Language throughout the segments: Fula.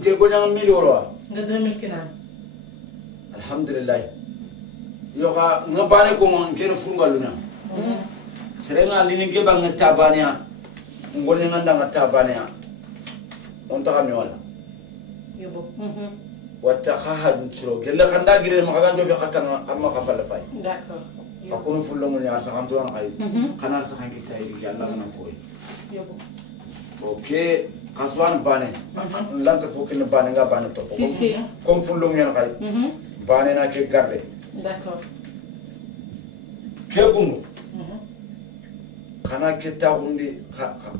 Nke gonya milioro. Nga 2000 kina. Alhamdulillah. Yoga ngabane ko ngere fungalunya. Serenga lini ke bang tabania. Ngolnya nganda tabania. Onta kami wala. Yobo. Wata khahad ntro. Gella khanda gire magagan do hakana amma khafala fay. D'accord. Fakunu fullo nya asa kantu an kay. Kana sa kan kita idi yalla ngana koy. Yobo. Okay, kaswan bane. Lanta fokin bane nga bane to. Si. Comme fullo nya kay. Bane na ke garde. D'accord. Ke kunu. Kana ke tawundi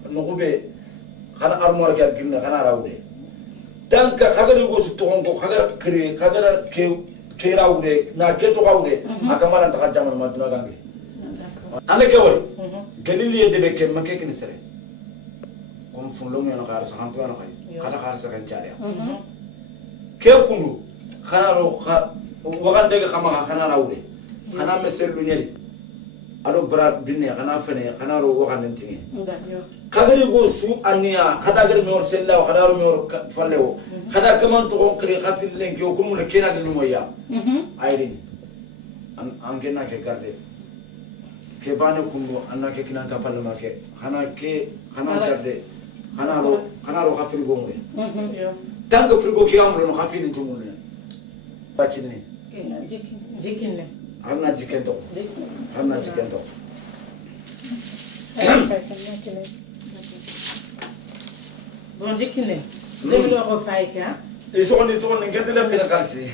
no be kana armor ka ginna kana rawde. Danka khagari go su tongo khagara kre khagara ke rawde na ke to rawde akamala ta jamana maduna gangi. D'accord. Ane ke wori. Galili de be ke make ke ni sere. Comme fullo nya na khar sa hantu na khay. Kala khar sa kan jariya. Ke kundu kana ro wagande ga khama kana rawde. Kana mesel lu nyeri. Alo bra binne kana fene kana ro wagande tinge. D'accord. Kagari go su ania kada gari me or sella kada ro me or fallewo kada kaman to on kri khatil len ki okumu le kena de numoya ayrin an gena ke garde ke bane kundu anna ke kinan ka palle ma ke kana garde kana ro khafil go ngre tanga frigo ki amro no khafil to mun bachinni Jikinne. anna jikento Bon, jikinne. Demi lo ko fay ka. Iso ngete le pina kalsi.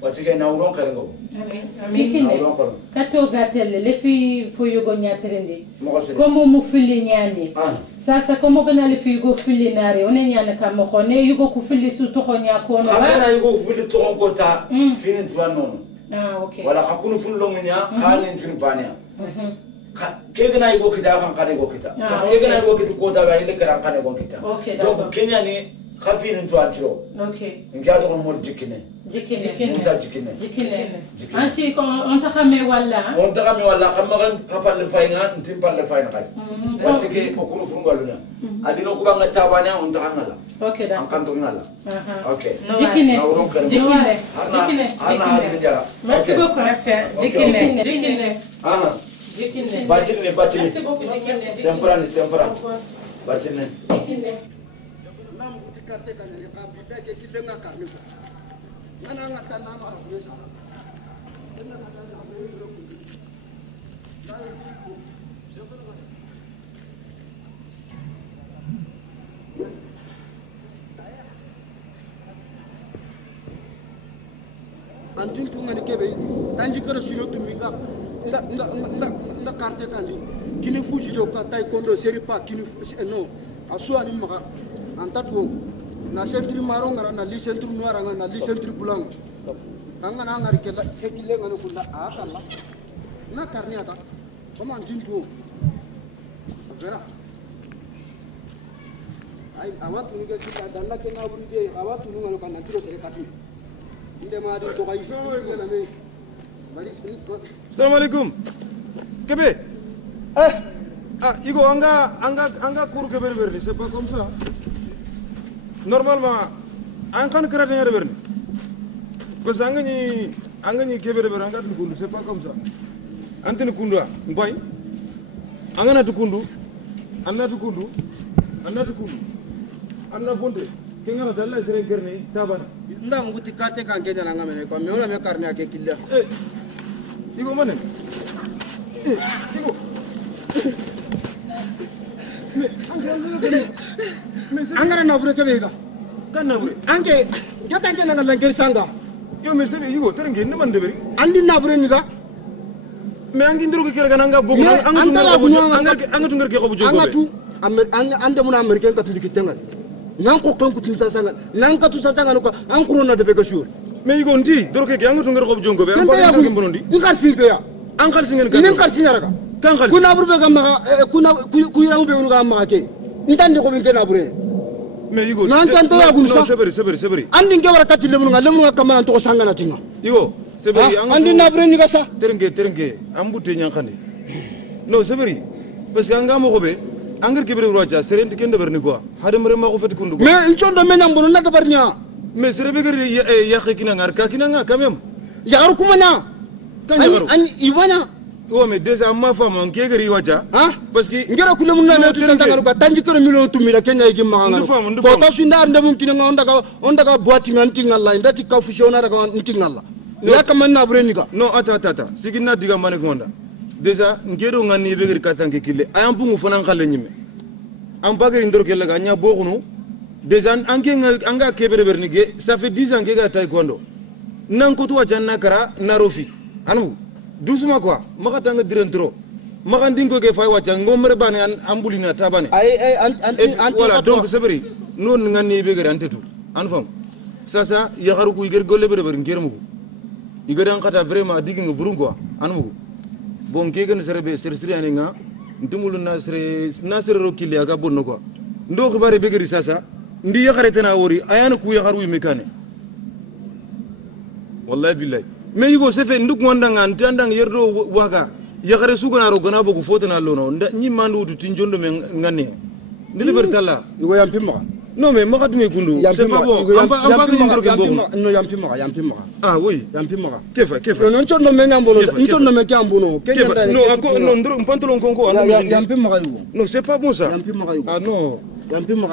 Wachike na uron karengo. Jikinne. Kato gatelle le fi fo yogo nyatrende. Como mu fili nyani. Sasa como gana le fi go fili nare one nyana kama ko ne yugo ku fili su to nya ko no ba. Kana yugo fili to ko ta fini tuwa nono. Ah okay. Wala hakunu fullo nya kanin tun bania. Ke gana yugo kita kan kare go kita. Ke gana yugo kita ko ta ba ile kara kane go kita. Donc Kenya ni khafini tuwa tro. Okay. Ngia to mo jikine. Musa jikine. Anti ko on ta xame wala. On ta xame wala xamagan xafal le fayna ntim pal le fayna xay. Watike ko kunu fungalunya. Adino ko banga tabanya on ta xangala. Okay da. An kan to ngala. Okay. Jikine. Merci beaucoup. Jikine. Bacine. Merci beaucoup Jikine. Sempra. Bacine. Jikine. Nam utikarte kanele ka bibe ke kilenga karni. Mana ngata nama arabesa. Antin tu ngani kebe tanji karo sino tu minga nda carte tanji kini fuji do ka taekwondo seri pa kini no aso ani maka antatu na sentri maro ngara na li sentri noara na li sentri bulang anga na ngari ke kile ngani kula asalla na karniata comme antin tu vera ay awatu ni ke kita dalla ke na buride awatu ni ngalo kana tiro sere kati inde ma di to kay na me bari Salam alaikum Kebe Igo anga cour ke berni c'est pas comme ça normalement an kan kara de berni parce angani ke berni anga tukundu c'est pas comme ça antene kundu ngoy angana tukundu anna bonde kinga dalla sere kerni tabana ndam guti carte kan ke jana ngame ko me wala me karni ake kille Igo manen Igo angara na bure ke bega kan na bure ange gata ke na langer sanga yo me sebe Igo terenge ni man deberi andi na bure ni ga me angi nduru ke kere kananga bogu anga tungar ke ko bu jogo anga tu ande mun americain ka tu dikitengal nan ko kan ku tin sanga nan ka tu sanga ko an kurona de bega sur mais Igo ndi doro ke anga tungar ko bu jogo be an ko ngi bonondi ni kharsi be ya an kharsi ngeen ka ni kharsi ngara kan kharsi kuna bure be ga ma kuna ku yiramu be unu ga ma ke ntande ko bin ke na bure mais Igo nan tan to ya gun sa seberi andi nge wara katile mun ga lemu ga kama to sanga na tinga Igo Seberi andi na breni ga sa terenge ambute nyankane no seberi parce que anga mo gobe angar kibere roja serenti kende berni quoi hade mare ma ko fati kundu mais ncondo me nyambono na tabarnya mais serebe gari ya khikina ngar ka kinanga quand même yagaru kumanya an iwana o mais déjà ma femme on kegari waja parce que ngera kule mun na tu tantangaru ka tanji kero million tumira kenya igi maganga ko ta sunda ande mum kinanga ondaga boîte mi antingalla ndati ka fusiona daga antingalla ya kamanna breni ga non attends sigina diga mane gonda déjà ngedo ngani begir katanke kille ayam bungu fanan khalle nyime am bagari ndor kelle ga nya bokunu déjà anga kebere berni ge ça fait 10 ans que ga taekwondo nan ko to janna kara narofi anu doucement quoi maka tanga direntro maka ndingo ke fay wacha ngomre bane ambulina tabane ay voilà donc c'est vrai non ngani begir antetu an fam ça yagaru ku iger golle bere ber ngermugo igaran kata vraiment diginga burun quoi anu bon kegen serebe sersiriani nga ntumulu nasere rokili aga bonno quoi ndo xibare begeri sasa ndi yaxare tena wori ayana ku yaxaru yimekane wallahi billahi mais yugo sefe nduk wandanga ntandang yerdo waga yaxare sugana ro gana bogu fotana lono nyi mandu tu tinjondo men ngane ndile bertalla yugo yampima non mais maka dunge kundu c'est pas bon amba ngi ndro ke bon no yampima ah oui yampima kefa non ncondo me nyambono ncondo me kyambono kefa no ndro pantalon konko yampima yugo non c'est pas bon ça yampima yugo ah non yampima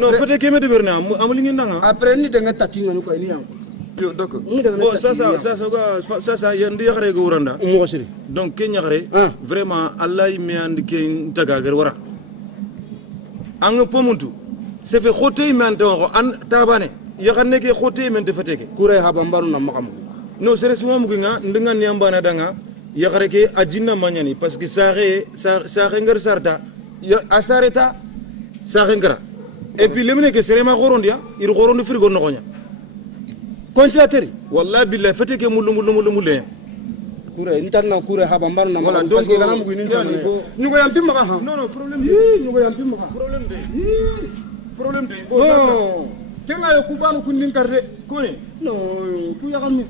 non fete keme de berna amuli ngindanga après ni de ngata tinga ko ni yanko yo d'accord bon ça yandi yaxare go uranda mo siri donc ke ñaxare vraiment allah mi and ke taga gar wara ang pomuntu c'est fait khoté men to an tabane yaxane ke khoté men te fateke kure haba mbaru na makam no sere suma muginga ndinga nyambana danga yaxare ke ajina manyani parce que saxe ngar sarta ya asareta saxe ngara et puis lemene ke sere ma gorondia ir gorondi frigo nogonya consilateri wallahi billahi fateke mulu kure intanna kure haba mbaru na makam parce que gana mugi ninta nyugo yampima ha non problème nyugo yampima problème de bon kenga yo kubanu kundin karde koni non ku yagami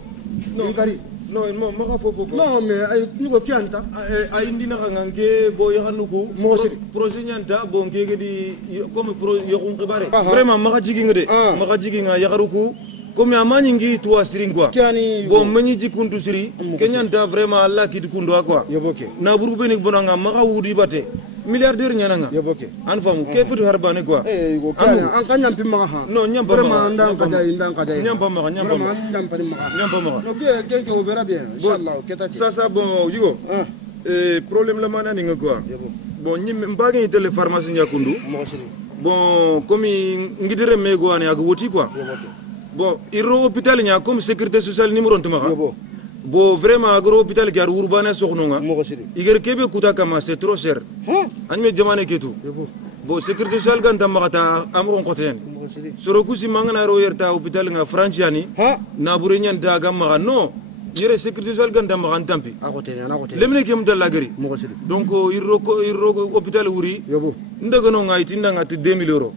non kari non maka fofo non mais ay nyugo kianta ay ndina ngange bo yaxanuko mo siri projet nyanta bo ngege di comme pro yoxun xibare vraiment maka jigi ngade maka jigi nga yaxaruko comme amani ngi toi sirin quoi bon mani jikuntu siri kenyanta vraiment Allah ki dukundo quoi yoboke na buru benik bonanga maka wudi bate milliardaire nyananga yoboke an famu ke futu harbane quoi go kana an kanyam pimma ha non nyamba vraiment ndang kada nyamba ma no ke on verra bien inchallah ça bon yugo problème la mana ni quoi bon nyim mbagi tele pharmacie nyakundu bon comme ngidire mego ane ak woti quoi bon iro hôpital nya comme sécurité sociale numéro ntuma bon vraiment agro hôpital gar urbana soxnonga iger kebe kuta kama c'est trop cher anme jamane ketu bon sécurité sociale gan tamata amron qoten soro kusi mangana ro yerta hôpital nga franciani na burenyan daga ma no yere sécurité sociale gan tamma kan tampi lemne kem dalla gari donc iro hôpital wuri ndaga no ngai tindanga te 2000 euros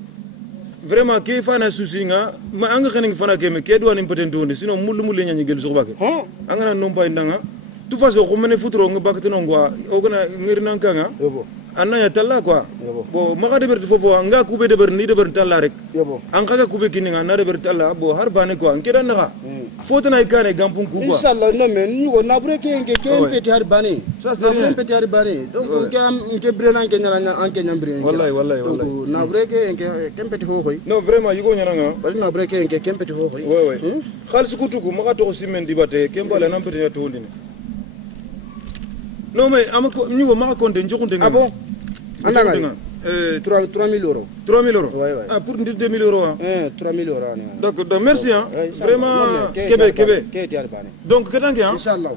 vraiment ke fana souci nga ma anga xening fana ke me ke do anim peut-être ndone sinon mulu nyani gel soxbake anga non pay ndanga tout façon ko mene futuro nga bakati non quoi ogana ngir nan kanga anna ya talla quoi bo ma ga deber fofo nga kube deber ni deber talla rek an kaga kube kininga na deber talla bo har bane quoi ngeda na foto na ikane gampun ku quoi inshallah non mais ni go na breke nge ke peti har bane ça c'est peti har bane donc ke brena ke nyara an ke nyambre wallahi na breke nge ke peti ho hoy non vraiment yugo nyana nga bali na breke nge ke peti ho hoy ouais khalis kutuku ma ga to simen dibate ke mbala na peti ya to ndine non mais amako nyugo ma compte njokunde nga ah bon andanga 3000 euros 3000 euros ouais. Ah pour 2000 euros hein 3000 euros d'accord merci hein vraiment kebe donc ketange hein inchallah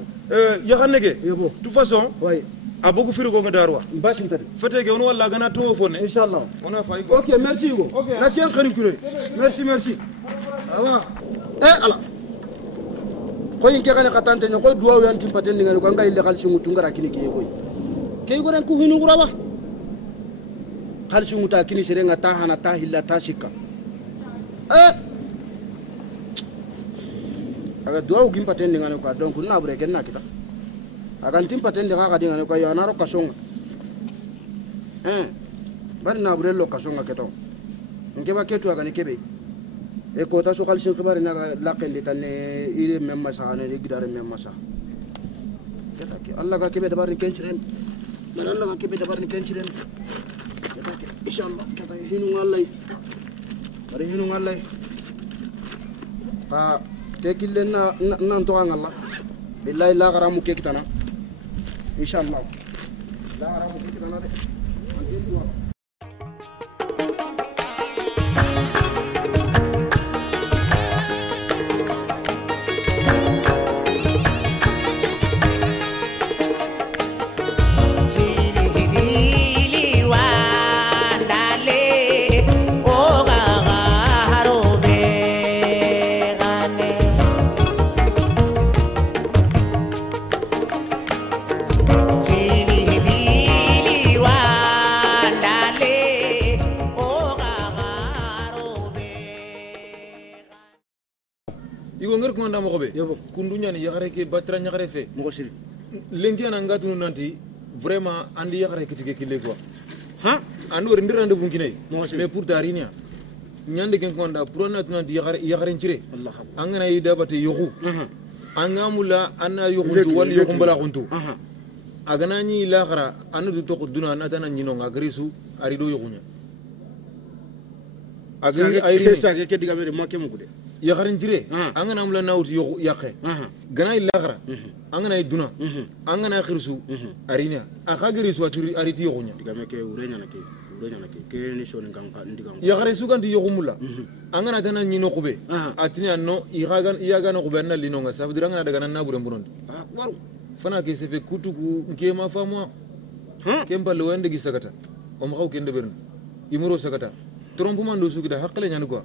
yahanege de toute façon ouais a beaucoup firu ko ndarwa basim tade fatege on walla gana to fone inchallah on a failli OK merci Hugo la tien khari kure merci awa ala koy nke kana katante no koy duwa yanti paten ni ngalo kanga ile khalsi mutu ngara kini ke ko ran ku hinu guraba khalsi muta kini serenga ta hana ta hilla ta sikka aga duwa ugim patende ngane ko donc na bure ken na kita aga tim patende ga ga dingane ko ya na ro kasonga bari na bure lo kasonga keto nke ba ketu aga ni kebe e ko ta so kal sin khibari na la kende tan ile memma sa ne gidare memma sa keta ke Allah ga kebe dabar ni kenchiren man Allah ga kebe dabar ni kenchiren keta ke inshallah keta hinu ngallay bari hinu ngallay ka ke kille na to ngalla billahi la garamu ke kitana inshallah la garamu ke kitana de andin duwa Nda mo xobe kundunya ni yaxare ke batra ñaxare fe mo siri lengi ana ngatunu nanti vraiment andi yaxare ke tige kille quoi ha ando rendir rendez-vous ngine mais pour darinia ñande ken ko nda pour na nanti yaxarencire Allah angana yida bate yoxu angamula anna yoxu wal yoxu bala xuntu agana ñi la xara anu du to duna na tan ñino ngagrisu ari do yoxunya agri ay sa ke diga mere mo ke mu de yaxarin jire angana mula nawti yaqe gana ilagra angana iduna angana khirsu arinya akhagiri su aturi ariti yogunya digame ke urenya na ke ni shoni nganga ndiga yaxare su ganti yogumula angana tana nyino kube atinya no iyaga no kube na linonga sabudira ngana daga na bure mbunondi waru fana ke sefe kutuku ngema famwa kemba lo wende gisagata o ma xaw kende berna imuro sagata trompement ndo sugida hakle nyanu ko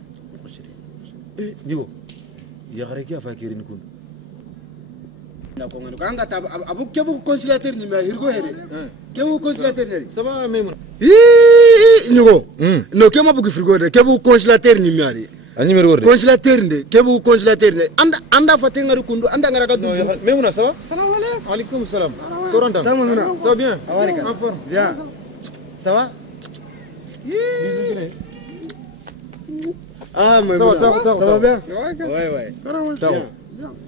digo yaxare ke afa kirin kun na ko ngano kanga ta abu kebu consulateur ni ma hirgo here kebu consulateur ni ça va même nigo no kema bu frigo de kebu consulateur ni mari ani mer worde consulateur de kebu consulateur ne anda fate ngari kundu anda ngara ka du même na ça va salam alaykum alaykum salam toranta ça va bien en forme bien ça va ah mais ça va bien ouais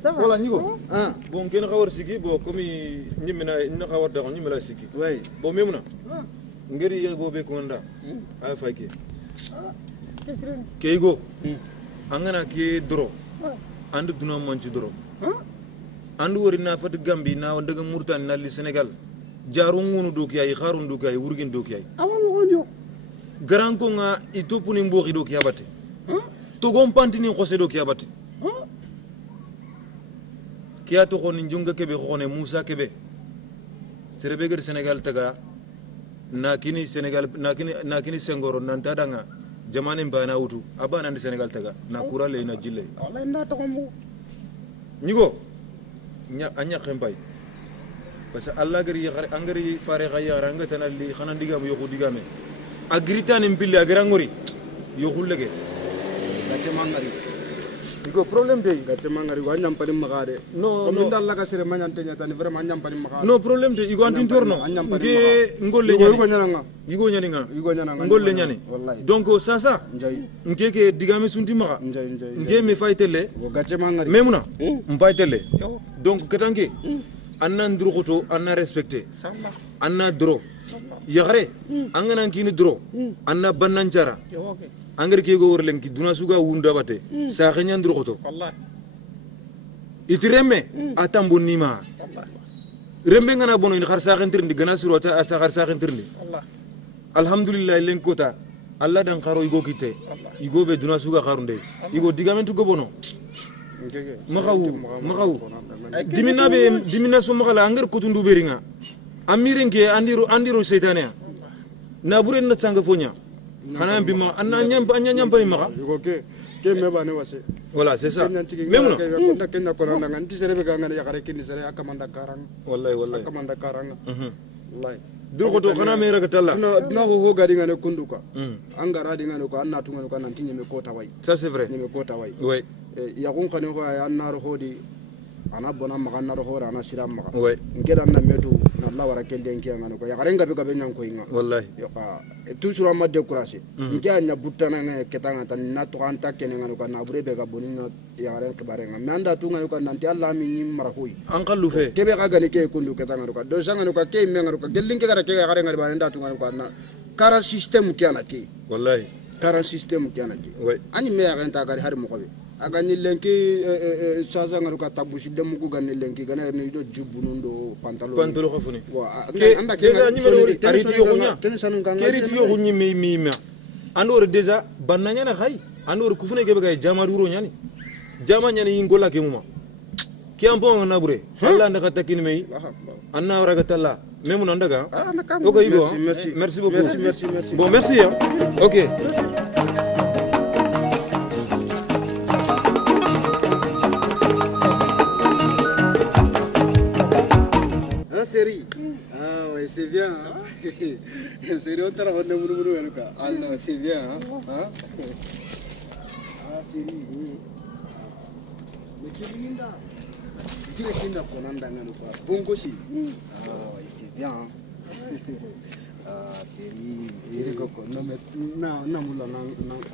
ça va wala nigo bon ken xawar sigi bo comme ñimina na xawar da ñimila sigi ouais bo memuna ngeri yego be ko nda a fayke keigo angana ke doro and duna manci doro and wori na fat gambi na daga murtan na li senegal jaru ngunu do kiyay kharun do kiyay wurgin do kiyay awon wonjo garan ko nga itopuni mboxi do kiyabate to gom pantini xose do kiyabate kiya to xoni njunga kebe xone Musa kebe serebe gër Sénégal taga nakini Sénégal nakini Sengoro nanta danga jamane mbana wutu abana ndi Sénégal taga na kurale na jille wallahi nda to mo ñigo anya xembay parce que Allah gari yaxare angari fare xaya ranga tanali xana ndigam yoxu digame agritani mbille agrangori yoxul lege gace mangari digo problème de gace mangari wa nyam pari magade no no dal la gasere manyan tanya tani vraiment nyam pari magade no problème de igo antin torno nge ngolle nyani igo nyani nga nga ngolle nyani wallahi donc sasa njay nke ke digame sunti maga njay nge me faytele go gace mangari memuna mbaytele donc ketanke anna ndruxoto anna respecté salla anna dro yaxare angana kini dro anna banancara angari ke go worlen ki duna suga wunda bate sa xenya ndruxoto wallahi itireme atambo nima rembe ngana bono ni xar sa xentirndi gana surota sa xar sa xentirndi wallahi alhamdulillah len kota alla dan xaro igo kite igo be duna suga xarunde igo digamentu go bono maxawu dimina so maxala angar kotundu beringa amirenke andiro seytanea na buren na tanga fonya xana bima anna nyam bari maxa igo ke me bane wase voilà c'est ça même non na kenna ko na nganti serebe ga ngana yakare kinni sere akamanda karang wallahi akamanda karang wallahi durgoto kana mera ka talla na ho gadi ngane kunduka angara di ngane ko anna tungane ko nanti nyeme kota wai ça c'est vrai nyeme kota wai ouais ya gon khane ko ya annar hodi ana bona maga annar hora ana siram maga ouais ngeda na metu na Allah wara kende ngi ngane ko ya garenga be gabe nyanko inga wallahi yo ka toujours amma décourager ngi anya butana ngane ketanga tan na to anta kene ngane ko na bure be ga boni ya garen kibare nga manda tu ngane ko nanti Allah mi nyim mara hoy an kallu fe kebe ga gani ke kundu ketanga ko do sanga ko ke me ngane ko gelinge gara ke garen ngare ba nda tu ngane ko na kara system tiana ki wallahi kara system tiana ki ouais ani me ya ganta gari har mo ko be aga ni lenki sasa ngaro ka tabushi dem ko ganni lenki gana ni do jubunundo pantalo ka funi wa anda ke deja nyimero ariti yo kunya keriti yo kunyi mi andor deja bananya na khay andor kufune ke be jama duro nyani jama nyani ngola ke muma ki ambo na bure Allah ndaka takini mei anna wara gatalla memu nandaga ok igo merci beaucoup merci bon merci hein ok série. Ah ouais, c'est bien. Série, on t'a rendu le cas. Ah non, c'est bien. Ah, série. Mais qui est là? Qui est là pour nous dans le cas? Bongo si. Ah ouais, c'est bien. Ah, série. Série koko. Non mais na mula na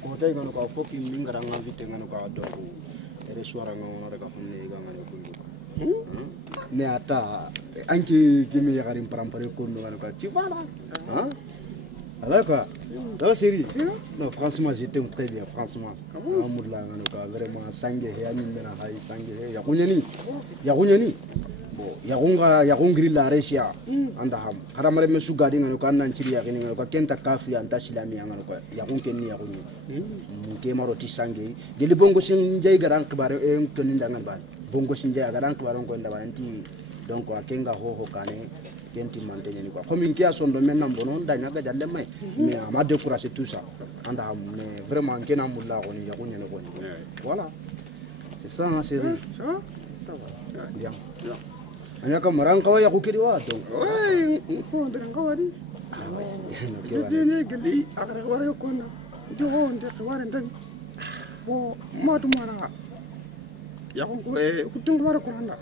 côté ngano ka foki mingara ngavite ngano ka dogo. Ere suara ngano reka funne ngano kundu. Ne ata anki kimi yagarim parampare kono ka tu vois là hein alors quoi ça va série non franchement j'étais très bien franchement amudla ngano ka vraiment sangue he ani mena hay sangue he ya kunyani bon ya gongri la resia anda ham haramare mesu gadi ngano ka nan chiri ya ngano ka kenta kafi anta silami ngano ka ya kunkenni ya kunni ke maroti sangue de libongo sin jay garan kbare en keninda ngan ba bongo sinja agaran ko waron ko ndaba anti donc akenga ho kane kenti mantenya ni quoi comme inkia sondo menna bonon danya ga jalle mai mais ama décourager tout ça anda mais vraiment kena mulla ko ni yakunya ne ko ni voilà c'est ça hein série ça va bien anya ka marang kawa yakukiri wa donc ouais ko ndanga wadi je ne gali akara wara ko na do ho nde wara ndani bo matu mara ya ko hutungu wara ko anda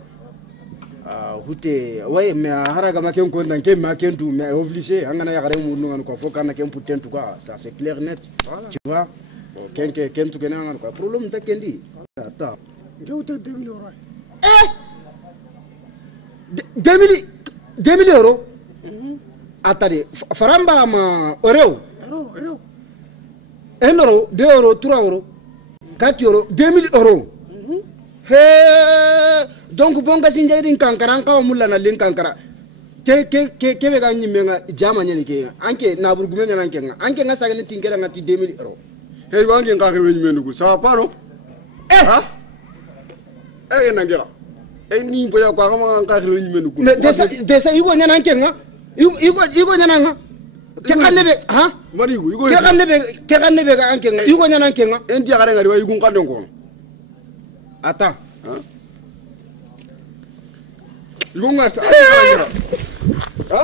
hute way me haraga maken ko ndan ke maken tu me obligé angana ya gare mu ngan ko fokana ken putten tu quoi ça c'est clair net tu vois ken tu ken ngan ko problème ta kendi ta ngewte 2000 euros 2000 euros atade faramba ma euro 1 euro 2 euro 3 euro 4 euro 2000 euros donc bonga sinjairin kankara ka mulla na lin kankara ke be ga nyimenga jama nyani ke anke na burgume nyana anke nga sagani tingera ngati 2000 euros hey wangi ngakere we nyimendu ça va pas non ha nangela ni boya kwa kama ngakere we nyimendu desa yugo nyana anke nga yugo nyana nga ke kanebe ha mari yugo ke kanebe ga anke nga yugo nyana anke nga enti akare ngari wa yugo ngando ko ata yugo ngasa ha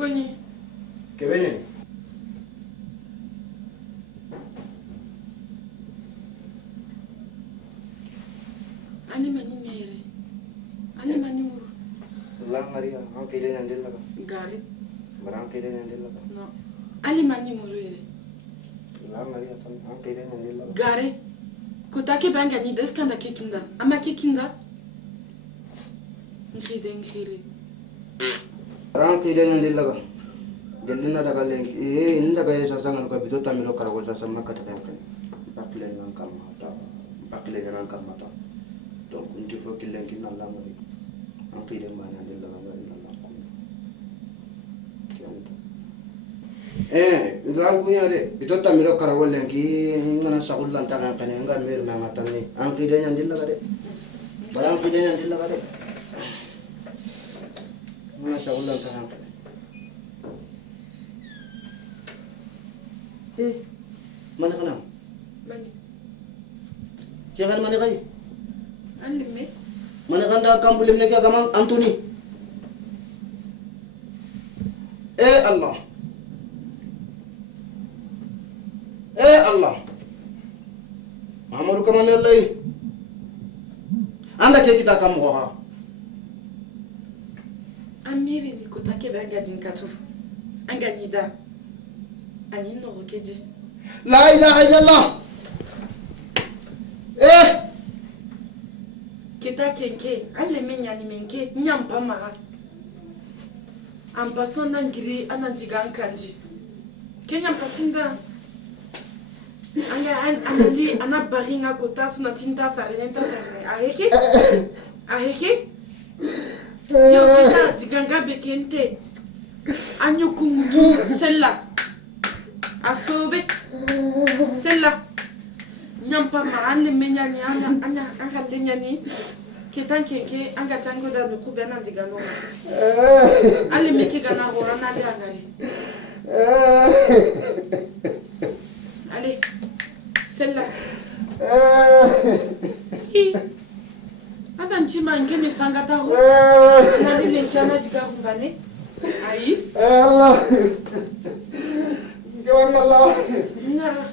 Koni. Kebenye. Ani mani nyere. Ani mani muru. La Maria, anche lei andella. Gari. Ma anche lei andella. No. Ali mani muru yere. La Maria, anche lei andella. Gari. Kotake banga ni deskanda kekinda. Ama kekinda. Ngiri. Anche lei andella. Gelina daga lengi inda ga yesa sangan ko bido tamilo kara ko sasa makata kan bakle nan kalma ta bakle nan kalma ta donc unti fo kilenki na la ngari an qide ma na de la ngari na la ko Langu nyare itu tamiro karawal lagi ngana sakul lantaran kan enggak mir mangatan ni angki dia nyandil lah kade barang angki dia nyandil lah kade ngana sakul lantaran kan mana kana mani kya kan mana kali anlimme mana kan dah kambulim ni kya gamang Antoni Allah Allah Muhammadu kaman Allah anda ke kita kamu ha amiri ni kota ke banga din katu anga nida ani no keji la ilaha illallah kita kenke alle menya ni menke nyampa mara ampaso nangiri anandiga kanji kenya pasinda anga anali anabaringa kota suna tinta sarenta sarene aheke yo kita diganga bekente anyo kumutu sella asobe sella nyampa ma anle menya ni anya lenya ni ketan keke anga tango da nuku bena digano ale meke gana horana de angari allez, celle-là. Attends, tu m'as engagé Sangata. On a dit les canards du Garumbane. Aïe. Allah. Allah. Nara.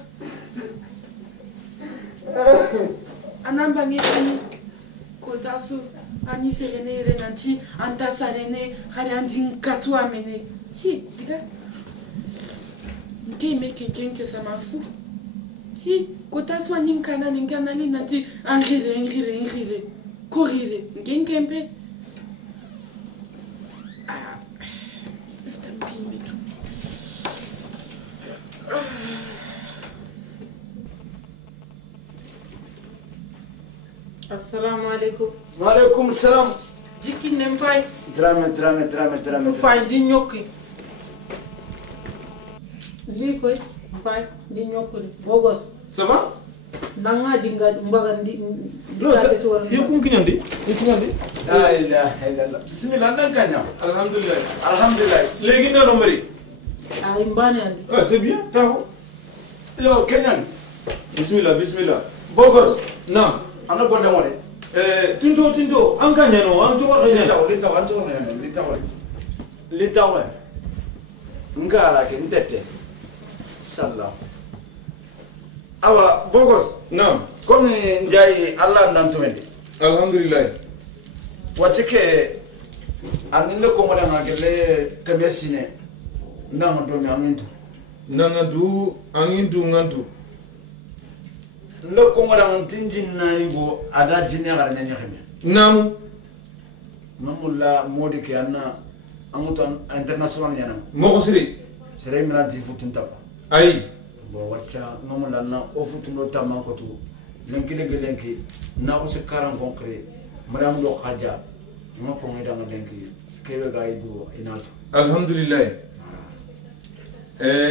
Anambani Kotasu, Ani Serene, Renanti, Anta Sarene, Halandin Katou Amene. Hi, diga. Qui me quelqu'un que ça m'a fou. Hi, kota soit ninkana ni nati angire. Corrire. Ngenkempe. Ah. Tampi me tout. Assalamu alaikum. Wa alaikum salam. Jiki nempai. Drame. Fai di nyoki. Liko pai di nyokuri bogos sama nanga dinga mbaga ndi lo sa yokum kinyandi la ilaha illallah bismillah nankanya alhamdulillah legi na nomari ay mbane andi c'est bien taho yo kenyan bismillah bogos na ana golle mo de tinto an kanyano an to wa litaw ngara ke ntete sallah awa bogos naam comme njay Allah nantumedi alhamdulillah watike aninde ko moda ngale kamesine ndama do mi amintu angintu ngantu ndo ko moda ntinjin nani go ada jinne gar nyanya xeme namu mamulla modi ke anna amuto international nyana moko siri sere mina di futunta ay bo wacca mamulla na o futundo tamma ko tu lenki na ko se 40 concret madam do khaja ma ko ngi danga lenki kebe gaido inato alhamdulillah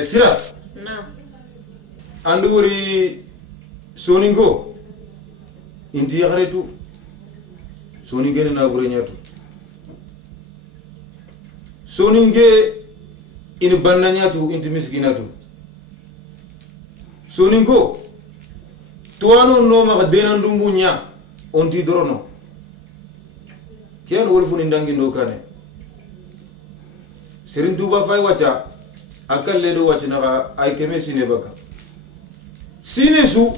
sira na andu wori soningo inti yaretu soningene na bure nyatu soninge in banna nyatu inti miskinatu soningo tuano no ma bena ndumbu nya onti dorono kian wolfu nindangi ndo kane serin duba fay wacha akal ledo wacha na ay keme sine baka sine su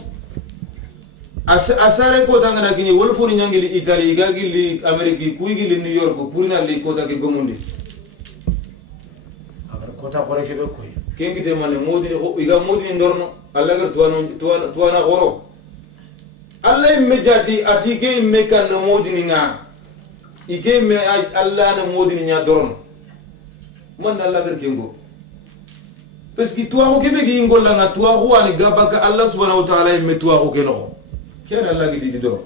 asare ko tangana kini wolfu ni nyangili Italy gagili Ameriki kuigili New York purina li ko take gomundi agar kota gore kebe koy kengi te mane modini ko iga modini ndorno alla gar tuana goro alla immejati ati ge mekan na modini nga ige me alla na modini nya dorno man alla gar kengo parce que tuwa ko kebe gi ngolla nga tuwa ko ani gabaka Allah subhanahu wa ta'ala imme tuwa ko keno kena alla gi di do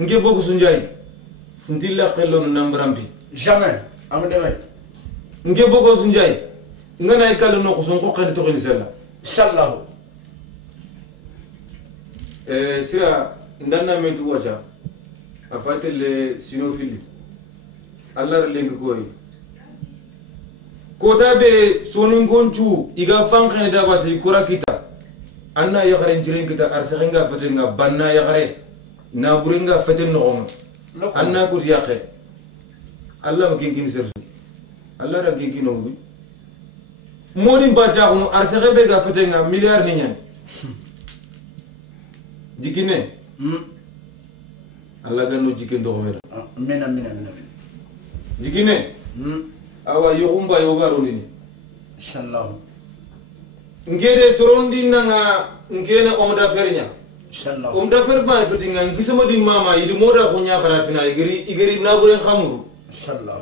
nge bogo sunjay ndilla qellon nambrambi jamais am demay nge bogo sunjay ngana ikal no ko son ko xadi to xini sella inshallah sira ndanna metu wacha afatel sinofili allah lengi koy kota be sonin gonchu iga fankhene da bati kurakita anna yakhare njiren kita arsaxenga fatenga banna yakhare na burenga faten no anna ko yakhe allah ma gengini sersu allah ra gengino bi modi mbata ko arsaxe be ga fatenga milliard ni nyan jikine Allah gano jikin do mera mena jikine awa yokumba yogaro nini inshallah ngede sorondi nanga ngene omda fernya inshallah omda fer ba fetinga ngisama di mama yidi moda ko nya khara fina igeri na gore khamuru inshallah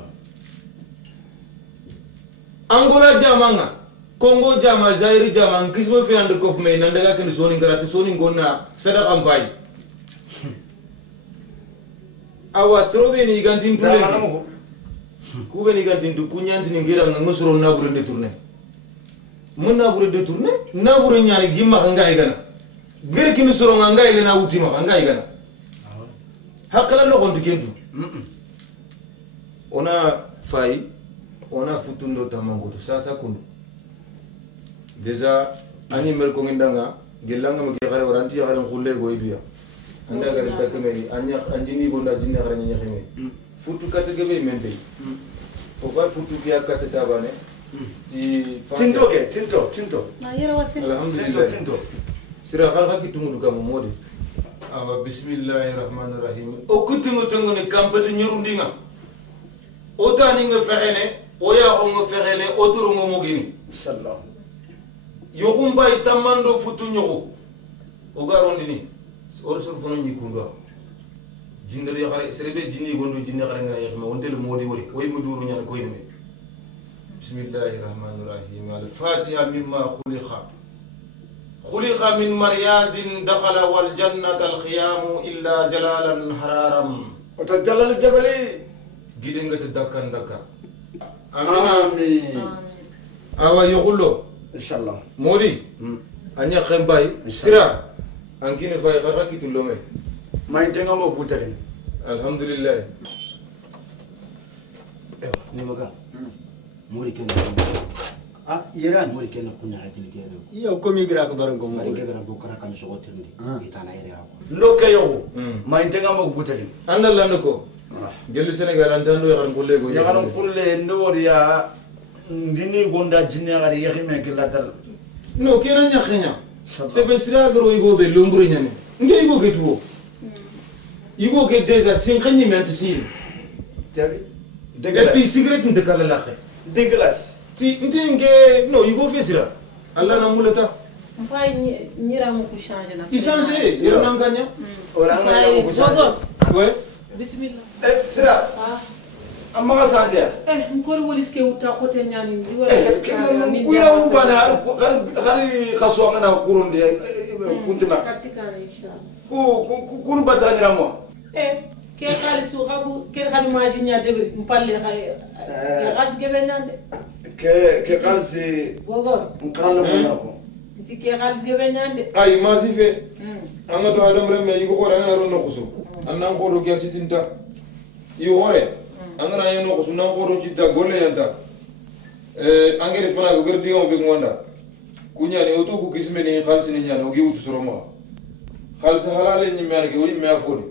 angola jamanga Congo jama Zaire jama ngisama fi and kof me nandaga ken soni ngarati soni ngonna sadaka mbay awa sorobe ni gantin tule kube ni gantin du kunyanti ni ngira ngosoro na bure de tourner mun na bure de tourner na bure nyaari gimma ngai gana ger kini soro ngai gana wuti ma ngai gana hakala lo gondu kendu ona fai ona futundo tamango to sasa kundu deja animal ko ngindanga gelanga mo ke xare waranti xare khulle go iduya anda gare takme anya anjini gonda jinne xare nyanya xeme futu kata gebe membe o fa futu ke akata tabane ti tinto na yera wasi alhamdulillah tinto sira xalxa kitungu du kam modi awa bismillahir rahmanir rahim o kutungu tungu ne kampati nyurundinga o tani nga fexene o ya o nga fexene o turu nga mogini inshallah yokumba itamando futu nyoko o garondini or sur fono nyikundwa jindere xare serebe jinni gondo jinni xare ngana yaxma wontel modi wori way muduru nyana ko yime bismillahir rahmanir rahim al fatiha mimma khuliqa min maryazin dakhala wal jannata al khiyam illa jalalan hararam wa tajalal jabali gide ngata dakkan dakka amin awa yogullo inshallah modi anya khambay sira ankine fay khara kitullo me may tenga mo butale alhamdulillah ni maga mori ken iran mori ken kunya hakili kero iyo komi gira ko baran ko mo mari ke gara bokara kam so gotirndi itana ere ako loke yo may tenga mo butale andal lanko gelu senegal antando yaran kulle go yaran kulle ndoriya ndini gonda jinne gari yaxime ke latal no kena nyakhenya se besira garo igo be lombure nyane nge igo ke tuwo igo ke deja sin khanyi ment sin tabi et puis cigarette ndekala la xe dégueulasse ti nge no igo fesira alla na mulata mpai nyira mu ku changer na i changer ira nanganya wala ngaya ko changer ouais bismillah sira amma ka changer ngor wolis ke uta khote nyani ndi wala kuira mu bana khari khaso ngana kurunde kuntima katika inshallah kun batara nyira mo ke khalisu khagu ke khani majinya degri mpalle khay ya gas gebe nande ke khalsi bogos nkranda mo ko ti ke khalis gebe nande ay masife anga do adam remme igo khora na ro no khusu annan khodo ke sitinta yu hore angana yeno ko sunan ko citta golle yanta angere fana go gerdi on be ngonda kunya ni oto ku kisme ni khalsi ni nyano gi wutu soroma khalsi halale ni mel ge wi me afodi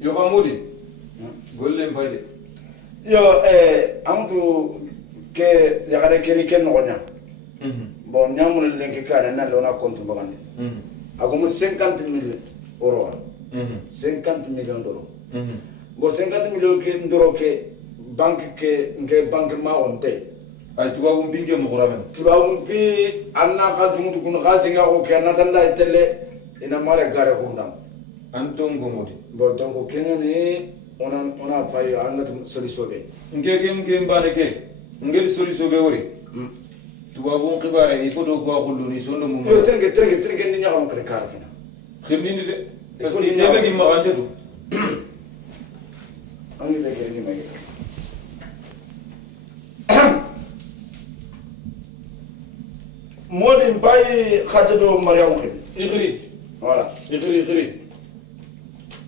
yo xamudi golle mbade yo amtu ke yakare keri ken no nya bon nyamul lenki kana na lona compte bagande agomu 50,000 euros 50 millions d'euros bon 50 millions ke ndoro ke banque ke nge banque ma onte ay tubabu mbinge mo khoramen tubabu bi anna ka tumutu kun khasinga ko ke anata nda tele ina mare gare ko ndam antongo modi bon donc kenani ona fay anata solution be nge mbane ke ngel solution be wori tubabu khibare il faut do ko khullu ni sondo mum yo trenge ni nyakam kre karfina khimni de parce que kebe gi ma ante tu angi de kere ni magi modi mbayi khaddo mariam khib Igri. voilà Igri.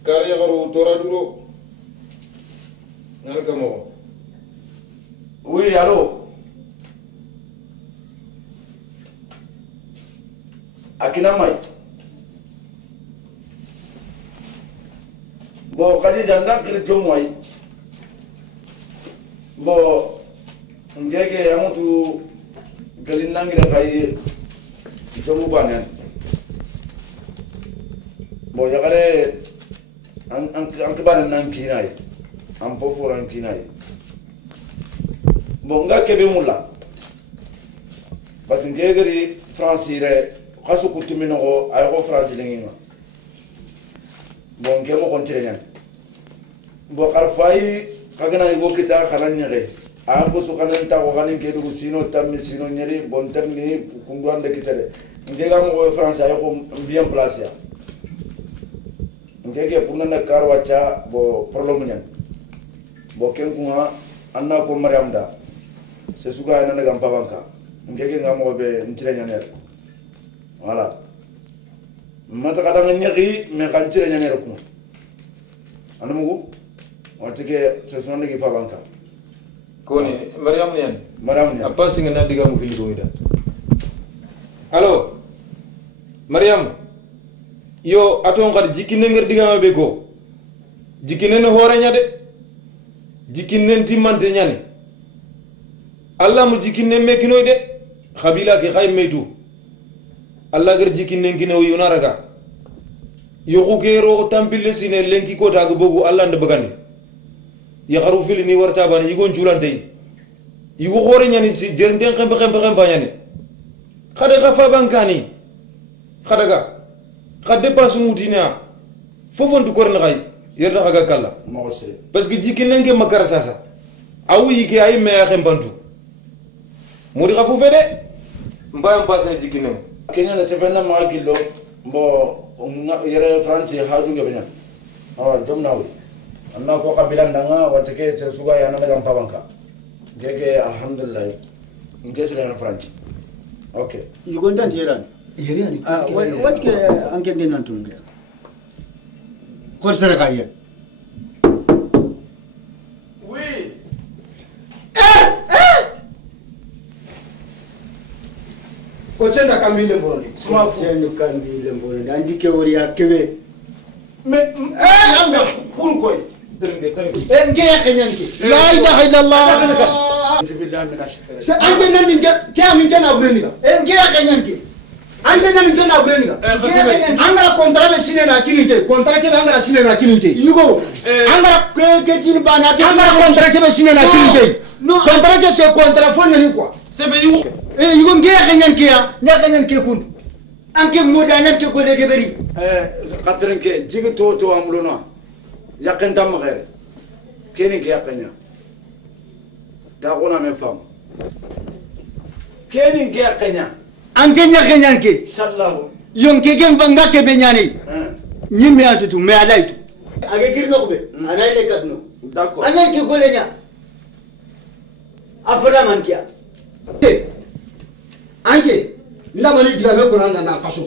Kari yagaru tora duro. Nalka mo. oui allô akina may bon kadi janda kiri jomway bon ngege amutu galin nangira kay jomu banen bon yagare an kibaran nan kinay an poforan kinay bon nga kebe mulla parce que ngegeri france re khasu kutumino go ay go france lenginga bon ngemo kontirenyan bon karfai kagana go kita khalanya re a ko su kanan ta go kanin ke du sino tammi sino nyeri bon terni kungwande kitere ngega mo france ay go bien place ya ngege punana karwacha bo problème nyan bo ken kunga anna ko mariamda c'est suga ina daga mpabanka ngege ngamo be ntire nyaner voilà mata kadanga nyaki me kan ntire nyaner ko anamugo watike c'est suga ndagi mpabanka Koni mariam nyan apa singa na diga mu fili do ida allo mariam yo aton kadi jikine nger digama be ko jikine no hore nyade jikine timmante nyane Allah mu jikine me kinoy de khabila ke khay metu Allah gar jikine ngine o yona raga yo ko gero tambille sine lenki ko daga bogu Allah nde bagandi ya kharu fili ni warta ban yigo njulante yigo hore nyane ci jernden xembe nyane khade khafa bankani khadaga khade pasu mutina fofon du korna kay yerda khaga kala mo se parce que jikine nge makara sasa awu yike ay me xembantu modi khafu fede mbayam passe jikine kenya na sefena ma gillo bo yere france haju nge benya awa jomnawi anna ko kabila ndanga watake se suga yana daga mpabanka gege alhamdulillah ngese na france okay yugo ndanti yerani yerani wat ke anke ngenan tunge khor sare khaye oui ko tenda kambile mboni sima fu jenu kambile mboni andike wori akebe mais amna pour koy nge yakhenyanke la ilaha illallah billahi minash shaitanir se anke nani nge kyamin tena bureniga nge yakhenyanke anke nani tena bureniga angara contrat be sine na kinite contrat ke angara sine na kinite yugo angara ke jini bana angara contrat ke be sine na kinite no contrat ke se contrat fo nani quoi c'est be yugo yugo nge yakhenyanke ya yakhenyanke kun anke moda nanke ko de geberi katren ke jigi to amulona yakin tam gere keni ke yakanya da gona me fam keni ke yakanya anke yakhenyanke sallahu yonke gen banga ke benyani nyime atutu me alaitu age girno be anaile kadno d'accord anyan ke golenya afala mankia anke ndamani digame ko nanda na kaso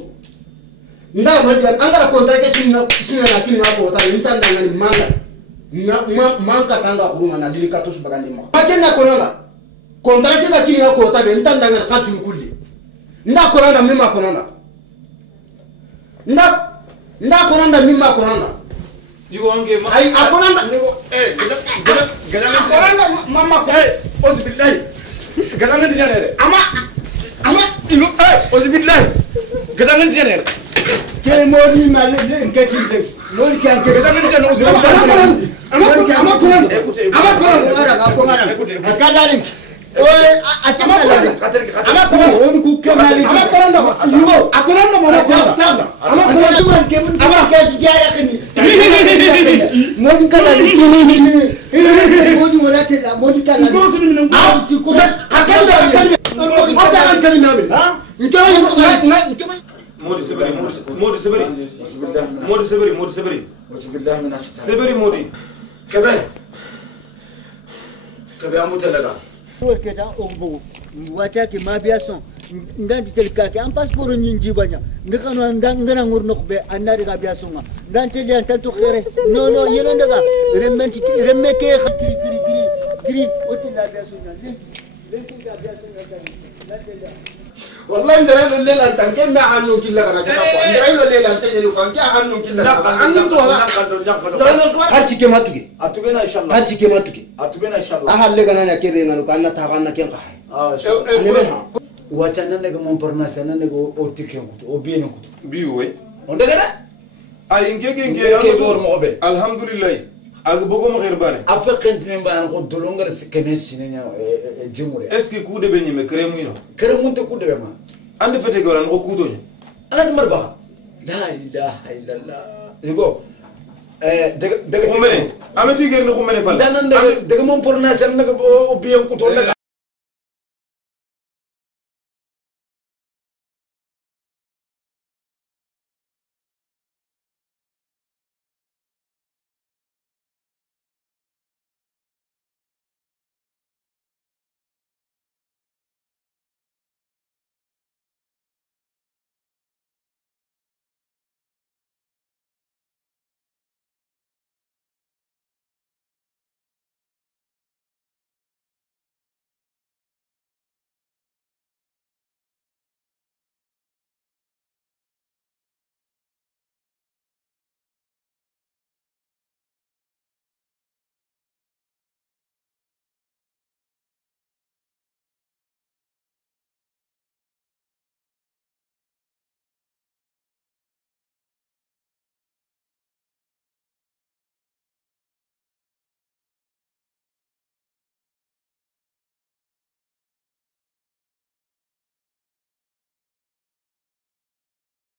ndamani digame angara contrat ke sinna na kinga ko ta intanda ngani manga manga tanga kuruma na dilikato subagandi ma bakena ko nanda contrat ke na kinga ko ta be intanda ngani kasu kulli nda ko nanda mima ko nanda nda ko nanda mima ko nanda yugo ange ma ay akonanda gada mama ko oz billahi gada ngi diane ama ilo billahi gada ngi diane ke modi ma le ngati de modi kan ke gada ngi diane oz ama ara ka ko ngana akadari oy achama ama ko on ku kemali ama ko ndo yugo akonanda mama ko ama ko ndo ke ama ke jaya kini modi kala ni modi wala te la modi kala ah ki ko akadari ata kan nabi ha ngema modi seberi bismillah min ashtar seberi modi kebe amutelaga weketa ogbo wataki mabiason ndanti tel kake am passeport ni jibanya ndakano ndangana ngurno be anari ga biya sunga ndante li antanto khere no yelo ndaga remeke giri oti la biya sunga lenti ga biya sunga والله نديروا الليل انت كيف ما عنو كلا كذا نديروا الليل انت اللي كان كي عنو كلا عندي ولا هاتي كما تجي اتوبنا ان شاء الله هاتي كما تجي اتوبنا ان شاء الله اهل لك انا كيف انو كان تاغنا كين قحي واتنا نك مون برناس انا نك او تيكين كوت او بيين كوت بيوي on daga da ay ngege bor mo be alhamdulillah ag bogo mo khirbane afaqent men ban ko dolongal sikene sinenya jumure est ce que coup de be nyime kremu ino kremu te coup de be ma ande fete goran ko kudo ni ana marba la ilaha illallah yugo daga khumene ameti gerne khumene fal danan daga mon porna sen nak o biyen ko to daga